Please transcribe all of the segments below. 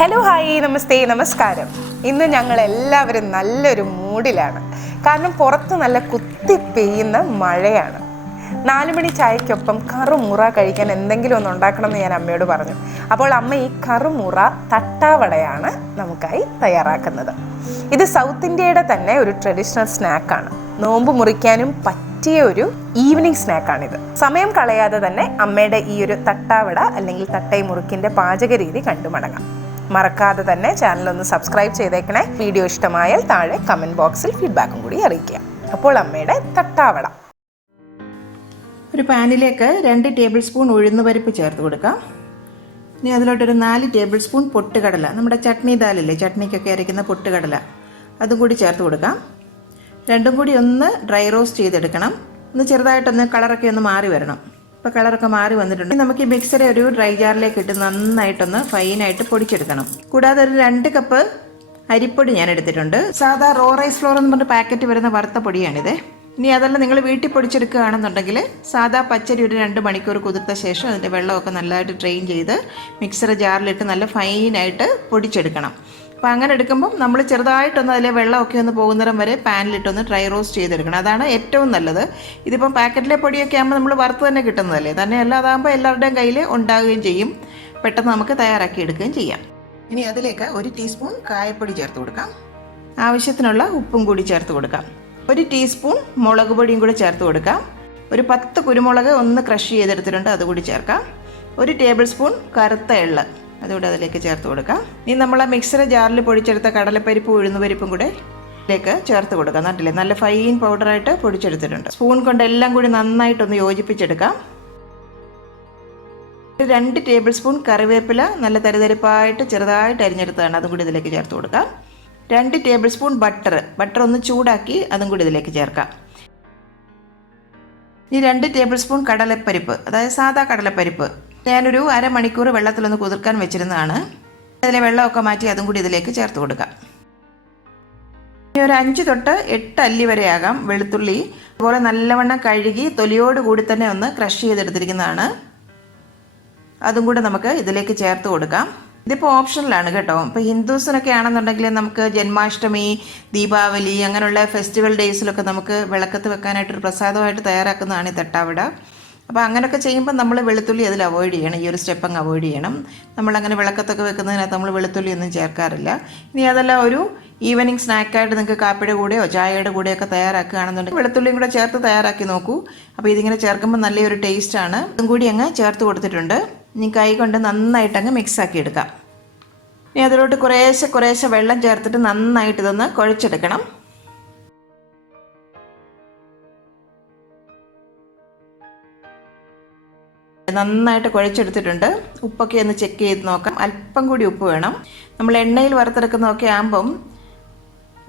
Hello hi നമസ്തേ നമസ്കാരം. ഇന്ന് ഞങ്ങൾ എല്ലാവരും നല്ലൊരു മൂഡിലാണ്. കാരണം പുറത്ത് നല്ല കുത്തി പെയ്യുന്ന മഴയാണ്. 4 മണി ചായക്കൊപ്പം കറുമുറ കഴിക്കാൻ എന്തെങ്കിലും ഒന്ന് ഉണ്ടാക്കണമെന്ന് ഞാൻ അമ്മയോട് പറഞ്ഞു. അപ്പോൾ അമ്മ ഈ കറുമുറ തട്ടാവടയാണ് നമുക്കായി തയ്യാറാക്കുന്നത്. ഇത് സൗത്ത് ഇന്ത്യയുടെ തന്നെ ഒരു ട്രഡീഷണൽ സ്നാക്കാണ്. നോമ്പ് മുറിക്കാനും പറ്റിയ ഒരു ഈവനിങ് സ്നാക്കാണിത്. സമയം കളയാതെ തന്നെ അമ്മയുടെ ഈ ഒരു തട്ടാവട അല്ലെങ്കിൽ തട്ടൈ മുറുക്കിൻ്റെ പാചക രീതി കണ്ടു മടങ്ങാം. മറക്കാതെ തന്നെ ചാനലൊന്ന് സബ്സ്ക്രൈബ് ചെയ്തേക്കണേ. വീഡിയോ ഇഷ്ടമായാൽ താഴെ കമൻറ്റ് ബോക്സിൽ ഫീഡ്ബാക്കും കൂടി അറിയിക്കുക. അപ്പോൾ അമ്മയുടെ തട്ടാവട. ഒരു പാനിലേക്ക് 2 ടേബിൾ സ്പൂൺ ഉഴുന്നുപരിപ്പ് ചേർത്ത് കൊടുക്കാം. ഇനി അതിലോട്ടൊരു 4 ടേബിൾ സ്പൂൺ പൊട്ടുകടല, നമ്മുടെ ചട്നി ദാലില്ലേ, ചട്നിക്കൊക്കെ അരയ്ക്കുന്ന പൊട്ടുകടല, അതും കൂടി ചേർത്ത് കൊടുക്കാം. രണ്ടും കൂടി ഒന്ന് ഡ്രൈ റോസ്റ്റ് ചെയ്തെടുക്കണം. ഒന്ന് ചെറുതായിട്ടൊന്ന് കളറൊക്കെ ഒന്ന് മാറി വരണം. ഇപ്പോൾ കളറൊക്കെ മാറി വന്നിട്ടുണ്ട്. നമുക്ക് ഈ മിക്സറെ ഒരു ഡ്രൈ ജാറിലേക്ക് ഇട്ട് നന്നായിട്ടൊന്ന് ഫൈനായിട്ട് പൊടിച്ചെടുക്കണം. കൂടാതെ ഒരു 2 കപ്പ് അരിപ്പൊടി ഞാൻ എടുത്തിട്ടുണ്ട്. സാധാ റോ റൈസ് ഫ്ലോർ എന്ന് പറഞ്ഞ പാക്കറ്റ് വരുന്ന വറുത്ത പൊടിയാണിത്. ഇനി അതെല്ലാം നിങ്ങൾ വീട്ടിൽ പൊടിച്ചെടുക്കുകയാണെന്നുണ്ടെങ്കിൽ സാധാ പച്ചരി ഒരു 2 മണിക്കൂർ കുതിർത്ത ശേഷം അതിൻ്റെ വെള്ളമൊക്കെ നല്ലതായിട്ട് ഡ്രെയിൻ ചെയ്ത് മിക്സർ ജാറിലിട്ട് നല്ല ഫൈനായിട്ട് പൊടിച്ചെടുക്കണം. അപ്പോൾ അങ്ങനെ എടുക്കുമ്പം നമ്മൾ ചെറുതായിട്ടൊന്ന് അതിലെ വെള്ളമൊക്കെ ഒന്ന് പോകുന്നിടം വരെ പാനിലിട്ടൊന്ന് ഡ്രൈ റോസ്റ്റ് ചെയ്തെടുക്കണം. അതാണ് ഏറ്റവും നല്ലത്. ഇതിപ്പം പാക്കറ്റിലെ പൊടിയൊക്കെ ആകുമ്പോൾ നമ്മൾ വറുത്ത് തന്നെ കിട്ടുന്നതല്ലേ, തന്നെയല്ല അതാകുമ്പോൾ എല്ലാവരുടെയും കയ്യിൽ ഉണ്ടാകുകയും ചെയ്യും, പെട്ടെന്ന് നമുക്ക് തയ്യാറാക്കി എടുക്കുകയും ചെയ്യാം. ഇനി അതിലേക്ക് 1 ടീസ്പൂൺ കായപ്പൊടി ചേർത്ത് കൊടുക്കാം. ആവശ്യത്തിനുള്ള ഉപ്പും കൂടി ചേർത്ത് കൊടുക്കാം. 1 ടീസ്പൂൺ മുളക് പൊടിയും കൂടി ചേർത്ത് കൊടുക്കാം. ഒരു 10 കുരുമുളക് ഒന്ന് ക്രഷ് ചെയ്തെടുത്തിട്ടുണ്ട്, അതുകൂടി ചേർക്കാം. 1 ടേബിൾ സ്പൂൺ കറുത്ത എള്ള് അതുകൂടെ അതിലേക്ക് ചേർത്ത് കൊടുക്കാം. ഇനി നമ്മൾ ആ മിക്സർ ജാറിൽ പൊടിച്ചെടുത്ത കടലപ്പരിപ്പും ഉഴുന്നുപരിപ്പും കൂടെ ഇതിലേക്ക് ചേർത്ത് കൊടുക്കാം. നട്ടില്ലേ, നല്ല ഫൈൻ പൗഡറായിട്ട് പൊടിച്ചെടുത്തിട്ടുണ്ട്. സ്പൂൺ കൊണ്ട് എല്ലാം കൂടി നന്നായിട്ടൊന്ന് യോജിപ്പിച്ചെടുക്കാം. 2 ടേബിൾ സ്പൂൺ കറിവേപ്പില നല്ല തരിതരിപ്പായിട്ട് ചെറുതായിട്ട് അരിഞ്ഞെടുത്തതാണ്, അതും കൂടി ഇതിലേക്ക് ചേർത്ത് കൊടുക്കാം. 2 ടേബിൾ സ്പൂൺ ബട്ടർ ഒന്ന് ചൂടാക്കി അതും കൂടി ഇതിലേക്ക് ചേർക്കാം. ഇനി 2 ടേബിൾ സ്പൂൺ കടലപ്പരിപ്പ്, അതായത് സാധാ കടലപ്പരിപ്പ് ഞാനൊരു അരമണിക്കൂർ വെള്ളത്തിലൊന്ന് കുതിർക്കാൻ വെച്ചിരുന്നതാണ്. അതിലെ വെള്ളമൊക്കെ മാറ്റി അതും കൂടി ഇതിലേക്ക് ചേർത്ത് കൊടുക്കാം. ഇനി ഒരു 5 തൊട്ട് 8 അല്ലി വരെ ആകാം വെളുത്തുള്ളി അതുപോലെ നല്ലവണ്ണം കഴുകി തൊലിയോട് കൂടി തന്നെ ഒന്ന് ക്രഷ് ചെയ്തെടുത്തിരിക്കുന്നതാണ്, അതും കൂടി നമുക്ക് ഇതിലേക്ക് ചേർത്ത് കൊടുക്കാം. ഇതിപ്പോൾ ഓപ്ഷനിലാണ് കേട്ടോ. ഇപ്പോൾ ഹിന്ദുസിനൊക്കെ ആണെന്നുണ്ടെങ്കിൽ നമുക്ക് ജന്മാഷ്ടമി, ദീപാവലി അങ്ങനെയുള്ള ഫെസ്റ്റിവൽ ഡേയ്സിലൊക്കെ നമുക്ക് വിളക്കത്ത് വെക്കാനായിട്ടൊരു പ്രസാദമായിട്ട് തയ്യാറാക്കുന്നതാണ് ഈ തട്ടാവട. അപ്പോൾ അങ്ങനെയൊക്കെ ചെയ്യുമ്പോൾ നമ്മൾ വെളുത്തുള്ളി അതിൽ അവോയ്ഡ് ചെയ്യണം. ഈ ഒരു സ്റ്റെപ്പ് അങ്ങ് അവോയ്ഡ് ചെയ്യണം. നമ്മളങ്ങനെ വിളക്കത്തൊക്കെ വെക്കുന്നതിനകത്ത് നമ്മൾ വെളുത്തുള്ളി ഒന്നും ചേർക്കാറില്ല. ഇനി അതെല്ലാം ഒരു ഈവനിങ് സ്നാക്കായിട്ട് നിങ്ങൾക്ക് കാപ്പിയുടെ കൂടെയോ ചായയുടെ കൂടെയൊക്കെ തയ്യാറാക്കുകയാണെന്നുണ്ടെങ്കിൽ വെളുത്തുള്ളിയും കൂടെ ചേർത്ത് തയ്യാറാക്കി നോക്കൂ. അപ്പോൾ ഇതിങ്ങനെ ചേർക്കുമ്പോൾ നല്ലൊരു ടേസ്റ്റാണ്. ഇതും കൂടി അങ്ങ് ചേർത്ത് കൊടുത്തിട്ടുണ്ട്. ഇനി കൈ കൊണ്ട് നന്നായിട്ട് അങ്ങ് മിക്സാക്കി എടുക്കാം. ഇനി അതിലോട്ട് കുറേശ്ശെ വെള്ളം ചേർത്തിട്ട് നന്നായിട്ട് ഇതൊന്ന് കുഴച്ചെടുക്കണം. നന്നായിട്ട് കുഴച്ചെടുത്തിട്ടുണ്ട്. ഉപ്പൊക്കെ ഒന്ന് ചെക്ക് ചെയ്ത് നോക്കാം. അല്പം കൂടി ഉപ്പ് വേണം. നമ്മൾ എണ്ണയിൽ വറുത്തെടുക്കുന്നതൊക്കെ ആകുമ്പം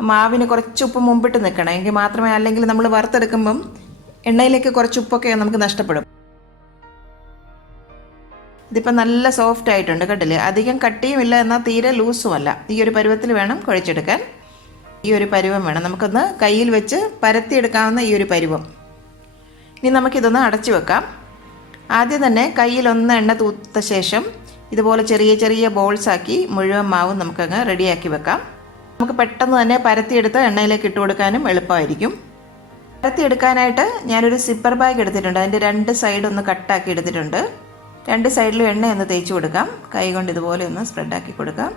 മാവിന് കുറച്ച് ഉപ്പ് മുമ്പിട്ട് നിൽക്കണം, എങ്കിൽ മാത്രമേ, അല്ലെങ്കിൽ നമ്മൾ വറുത്തെടുക്കുമ്പം എണ്ണയിലേക്ക് കുറച്ച് ഉപ്പൊക്കെ നമുക്ക് നഷ്ടപ്പെടും. ഇതിപ്പോൾ നല്ല സോഫ്റ്റ് ആയിട്ടുണ്ട് കേട്ടില്ലേ, അധികം കട്ടിയുമില്ല എന്നാൽ തീരെ ലൂസുമല്ല. ഈ ഒരു പരുവത്തിൽ വേണം കുഴച്ചെടുക്കാൻ. ഈ ഒരു പരുവം വേണം. നമുക്കൊന്ന് കയ്യിൽ വെച്ച് പരത്തിയെടുക്കാവുന്ന ഈ ഒരു പരുവം. ഇനി നമുക്കിതൊന്ന് അടച്ചു വെക്കാം. ആദ്യം തന്നെ കയ്യിലൊന്ന് എണ്ണ തൂത്ത ശേഷം ഇതുപോലെ ചെറിയ ബോൾസാക്കി മുഴുവൻ മാവും നമുക്കങ്ങ് റെഡിയാക്കി വെക്കാം. നമുക്ക് പെട്ടെന്ന് തന്നെ പരത്തിയെടുത്ത് എണ്ണയിലേക്ക് ഇട്ട് കൊടുക്കാനും എളുപ്പമായിരിക്കും. പരത്തിയെടുക്കാനായിട്ട് ഞാനൊരു സിപ്പർ ബാഗ് എടുത്തിട്ടുണ്ട്. അതിൻ്റെ 2 സൈഡ് ഒന്ന് കട്ടാക്കി എടുത്തിട്ടുണ്ട്. 2 സൈഡിലും എണ്ണ ഒന്ന് തേച്ച് കൊടുക്കാം. കൈ കൊണ്ട് ഇതുപോലെ ഒന്ന് സ്പ്രെഡാക്കി കൊടുക്കാം.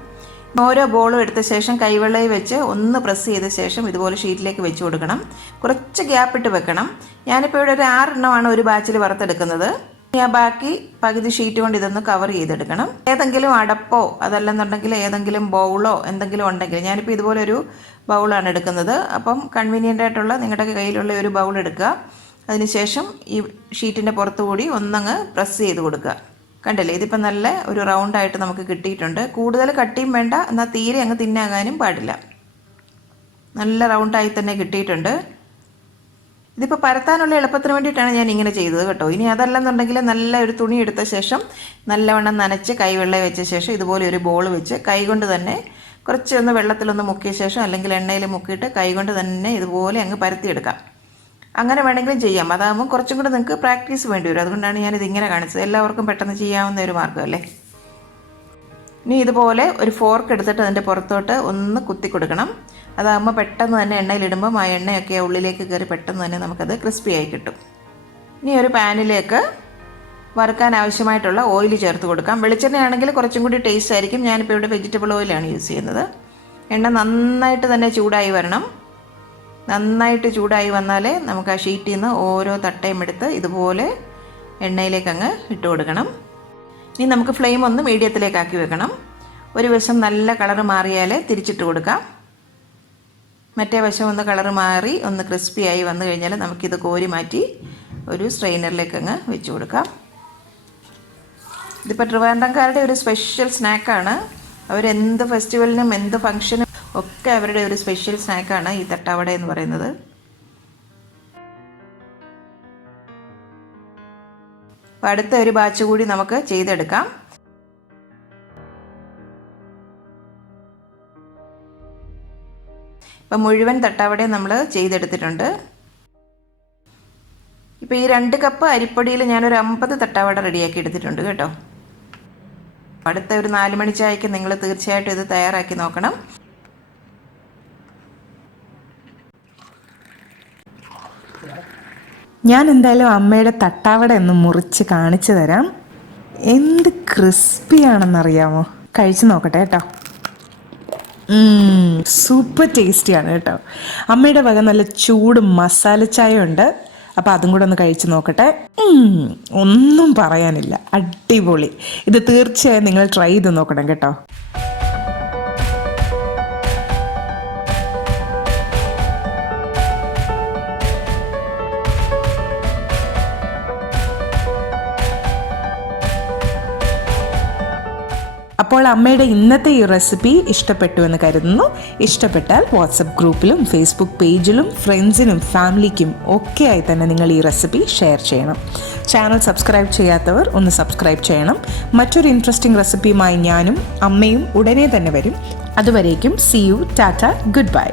ഓരോ ബോളും എടുത്ത ശേഷം കൈവെള്ളയിൽ വെച്ച് ഒന്ന് പ്രസ് ചെയ്ത ശേഷം ഇതുപോലെ ഷീറ്റിലേക്ക് വെച്ച് കൊടുക്കണം. കുറച്ച് ഗ്യാപ്പ് ഇട്ട് വെക്കണം. ഞാനിപ്പോൾ ഇവിടെ ഒരു 6 എണ്ണമാണ് ഒരു ബാച്ചിൽ വറുത്തെടുക്കുന്നത്. ഞാൻ ബാക്കി പകുതി ഷീറ്റ് കൊണ്ട് ഇതൊന്ന് കവർ ചെയ്തെടുക്കണം. ഏതെങ്കിലും അടപ്പോ അതല്ലെന്നുണ്ടെങ്കിൽ ഏതെങ്കിലും ബൗളോ എന്തെങ്കിലും ഉണ്ടെങ്കിൽ, ഞാനിപ്പോൾ ഇതുപോലെ ഒരു ബൗളാണ് എടുക്കുന്നത്. അപ്പം കൺവീനിയൻ്റ് ആയിട്ടുള്ള നിങ്ങളുടെ കയ്യിലുള്ള ഒരു ബൗൾ എടുക്കുക. അതിനുശേഷം ഈ ഷീറ്റിൻ്റെ പുറത്തുകൂടി ഒന്നങ്ങ് പ്രസ് ചെയ്ത് കൊടുക്കുക. കണ്ടില്ലേ, ഇതിപ്പോൾ നല്ല ഒരു റൗണ്ടായിട്ട് നമുക്ക് കിട്ടിയിട്ടുണ്ട്. കൂടുതൽ കട്ടിയും വേണ്ട, എന്നാൽ തീരെ അങ്ങ് തിന്നാകാനും പാടില്ല. നല്ല റൗണ്ടായി തന്നെ കിട്ടിയിട്ടുണ്ട്. ഇതിപ്പോൾ പരത്താനുള്ള എളുപ്പത്തിന് വേണ്ടിയിട്ടാണ് ഞാൻ ഇങ്ങനെ ചെയ്തത് കേട്ടോ. ഇനി അതല്ലെന്നുണ്ടെങ്കിൽ നല്ല ഒരു തുണി എടുത്ത ശേഷം നല്ലവണ്ണം നനച്ച് കൈവെള്ളയിൽ വെച്ച ശേഷം ഇതുപോലെ ഒരു ബോൾ വെച്ച് കൈകൊണ്ട് തന്നെ കുറച്ചൊന്ന് വെള്ളത്തിലൊന്ന് മുക്കിയ ശേഷം അല്ലെങ്കിൽ എണ്ണയിൽ മുക്കിയിട്ട് കൈകൊണ്ട് തന്നെ ഇതുപോലെ അങ്ങ് പരത്തിയെടുക്കാം. അങ്ങനെ വേണമെങ്കിലും ചെയ്യാം. അതാകുമ്പോൾ കുറച്ചും കൂടെ നിങ്ങൾക്ക് പ്രാക്ടീസ് വേണ്ടി വരും. അതുകൊണ്ടാണ് ഞാനിതിങ്ങനെ കാണിച്ചത്. എല്ലാവർക്കും പെട്ടെന്ന് ചെയ്യാവുന്ന ഒരു മാർഗ്ഗമല്ലേ. ഇനി ഇതുപോലെ ഒരു ഫോർക്ക് എടുത്തിട്ട് അതിൻ്റെ പുറത്തോട്ട് ഒന്ന് കുത്തി കൊടുക്കണം. അതാകുമ്പോൾ പെട്ടെന്ന് തന്നെ എണ്ണയിലിടുമ്പം ആ എണ്ണയൊക്കെ ഉള്ളിലേക്ക് കയറി പെട്ടെന്ന് തന്നെ നമുക്കത് ക്രിസ്പി ആയി കിട്ടും. ഇനി ഒരു പാനിലേക്ക് വറുക്കാൻ ആവശ്യമായിട്ടുള്ള ഓയിൽ ചേർത്ത് കൊടുക്കാം. വെളിച്ചെണ്ണയാണെങ്കിൽ കുറച്ചും കൂടി ടേസ്റ്റ് ആയിരിക്കും. ഞാനിപ്പോൾ ഇവിടെ വെജിറ്റബിൾ ഓയിലാണ് യൂസ് ചെയ്യുന്നത്. എണ്ണ നന്നായിട്ട് തന്നെ ചൂടായി വരണം. നന്നായിട്ട് ചൂടായി വന്നാലേ നമുക്ക് ആ ഷീറ്റിൽ നിന്ന് ഓരോ തട്ടയും എടുത്ത് ഇതുപോലെ എണ്ണയിലേക്ക് അങ്ങ് ഇട്ട് കൊടുക്കണം. ഇനി നമുക്ക് ഫ്ലെയിം ഒന്ന് മീഡിയത്തിലേക്കാക്കി വെക്കണം. ഒരു വശം നല്ല കളറ് മാറിയാൽ തിരിച്ചിട്ട് കൊടുക്കാം. മറ്റേ വശം ഒന്ന് കളറ് മാറി ഒന്ന് ക്രിസ്പി ആയി വന്നു കഴിഞ്ഞാൽ നമുക്കിത് കോരി മാറ്റി ഒരു സ്ട്രെയിനറിലേക്ക് അങ്ങ് വെച്ച് കൊടുക്കാം. ഇതിപ്പോൾ ട്രിവാൻഡ്രംകാരുടെ ഒരു സ്പെഷ്യൽ സ്നാക്കാണ്. അവരെന്ത് ഫെസ്റ്റിവലിനും എന്ത് ഫംഗ്ഷനും ഒക്കെ അവരുടെ ഒരു സ്പെഷ്യൽ സ്നാക്കാണ് ഈ തട്ടാവട എന്ന് പറയുന്നത്. അപ്പോൾ അടുത്ത ഒരു ബാച്ച് കൂടി നമുക്ക് ചെയ്തെടുക്കാം. ഇപ്പം മുഴുവൻ തട്ടാവടയും നമ്മൾ ചെയ്തെടുത്തിട്ടുണ്ട്. ഇപ്പോൾ ഈ 2 കപ്പ് അരിപ്പൊടിയിൽ ഞാനൊരു 50 തട്ടാവട റെഡിയാക്കി എടുത്തിട്ടുണ്ട് കേട്ടോ. അടുത്ത ഒരു 4 മണി ചായക്ക് നിങ്ങൾ തീർച്ചയായിട്ടും ഇത് തയ്യാറാക്കി നോക്കണം. ഞാൻ എന്തായാലും അമ്മയുടെ തട്ടാവട ഒന്ന് മുറിച്ച് കാണിച്ചു തരാം. എന്ത് ക്രിസ്പിയാണെന്നറിയാമോ? കഴിച്ചു നോക്കട്ടെ കേട്ടോ. സൂപ്പർ ടേസ്റ്റിയാണ് കേട്ടോ. അമ്മയുടെ വക നല്ല ചൂട് മസാല ചായ ഉണ്ട്. അപ്പോൾ അതും കൂടെ ഒന്ന് കഴിച്ച് നോക്കട്ടെ. ഒന്നും പറയാനില്ല, അടിപൊളി. ഇത് തീർച്ചയായും നിങ്ങൾ ട്രൈ ചെയ്ത് നോക്കണം കേട്ടോ. അപ്പോൾ അമ്മയുടെ ഇന്നത്തെ ഈ റെസിപ്പി ഇഷ്ടപ്പെട്ടു എന്ന് കരുതുന്നു. ഇഷ്ടപ്പെട്ടാൽ വാട്സപ്പ് ഗ്രൂപ്പിലും ഫേസ്ബുക്ക് പേജിലും ഫ്രണ്ട്സിനും ഫാമിലിക്കും ഒക്കെയായി തന്നെ നിങ്ങൾ ഈ റെസിപ്പി ഷെയർ ചെയ്യണം. ചാനൽ സബ്സ്ക്രൈബ് ചെയ്യാത്തവർ ഒന്ന് സബ്സ്ക്രൈബ് ചെയ്യണം. മറ്റൊരു ഇൻട്രസ്റ്റിംഗ് റെസിപ്പിയുമായി ഞാനും അമ്മയും ഉടനെ തന്നെ വരും. അതുവരേക്കും see you, tata, good bye.